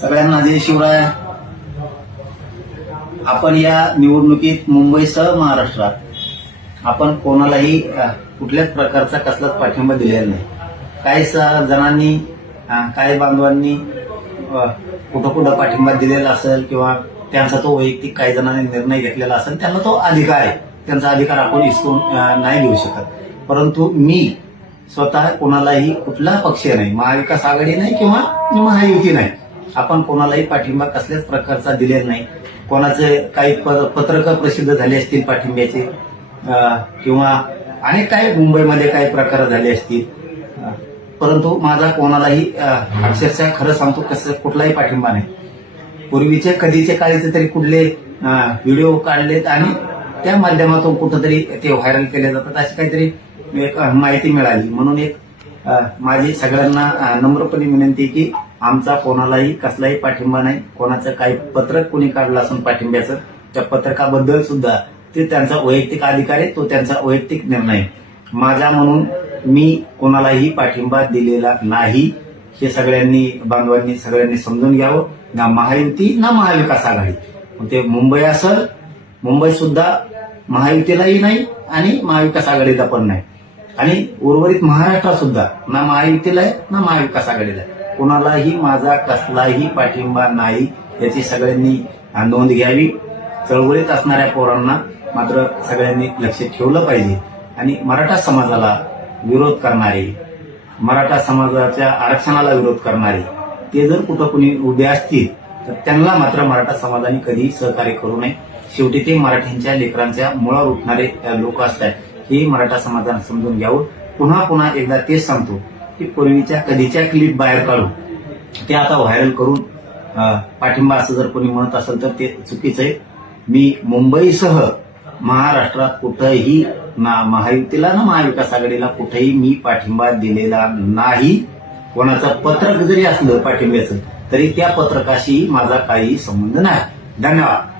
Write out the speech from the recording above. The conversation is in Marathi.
सगळ्यांना जय शिवराय. आपण या निवडणुकीत मुंबईसह महाराष्ट्रात आपण कोणालाही कुठल्याच प्रकारचा कसलाच पाठिंबा दिलेला नाही. काही जणांनी काही बांधवांनी कुठं कुठं पाठिंबा दिलेला असेल किंवा त्यांचा तो वैयक्तिक काही जणांनी निर्णय घेतलेला असेल, त्यांना तो अधिकार आहे. त्यांचा अधिकार आपण हिसकून नाही घेऊ शकत. परंतु मी स्वतः कोणालाही कुठला पक्ष नाही, महाविकास आघाडी नाही किंवा महायुती नाही, आपण कोणालाही पाठिंबा कसल्याच प्रकारचा दिलेला नाही. कोणाचे काही पत्रक प्रसिद्ध झाले असतील पाठिंब्याचे किंवा अनेक काही मुंबईमध्ये काही प्रकार झाले असतील, परंतु माझा कोणालाही अक्षरशः खरं सांगतो कसं कुठलाही पाठिंबा नाही. पूर्वीचे कधीचे काळीचे तरी कुठले व्हिडिओ काढलेत आणि त्या माध्यमातून कुठंतरी ते व्हायरल केले जातात, अशी काहीतरी एक माहिती मिळाली. म्हणून एक माझी सगळ्यांना नम्रपणे विनंती की आमचा कोणालाही कसलाही पाठिंबा नाही. कोणाचं काही पत्रक कोणी काढलं असून पाठिंब्याचं, त्या पत्रकाबद्दल सुद्धा ते त्यांचा वैयक्तिक अधिकार आहे, तो त्यांचा वैयक्तिक निर्णय. माझा म्हणून मी कोणालाही पाठिंबा दिलेला नाही, हे सगळ्यांनी बांधवांनी सगळ्यांनी समजून घ्यावं. ना महायुती ना महाविकास आघाडी. मग ते मुंबई असेल, मुंबई सुद्धा महायुतीलाही नाही आणि महाविकास आघाडीला पण नाही, आणि उर्वरित महाराष्ट्रात सुद्धा ना महायुतीला आहे ना महाविकास आघाडीला आहे. कोणालाही माझा कसलाही पाठिंबा नाही, याची सगळ्यांनी नोंद घ्यावी. चळवळीत असणाऱ्या पोरांना मात्र सगळ्यांनी लक्ष ठेवलं पाहिजे. आणि मराठा समाजाला विरोध करणारे, मराठा समाजाच्या आरक्षणाला विरोध करणारे, ते जर कुठं कुणी उभे असतील तर त्यांना मात्र मराठा समाजाने कधीही सहकार्य करू नये. शेवटी ते मराठ्यांच्या लेकरांच्या मुळावर उठणारे लोक असतात, हे मराठा समाजाने समजून घ्यावं. पुन्हा पुन्हा एकदा तेच सांगतो की पूर्वीच्या कधीच्या क्लिप बाहेर काढून ते आता व्हायरल करून पाठिंबा असं जर कोणी म्हणत असेल तर ते चुकीचं आहे. मी मुंबईसह महाराष्ट्रात कुठंही ना महायुतीला ना महाविकास आघाडीला कुठेही मी पाठिंबा दिलेला नाही. कोणाचं पत्रक जरी असलं पाठिंब्याचं तरी त्या पत्रकाशी माझा काही संबंध नाही. धन्यवाद.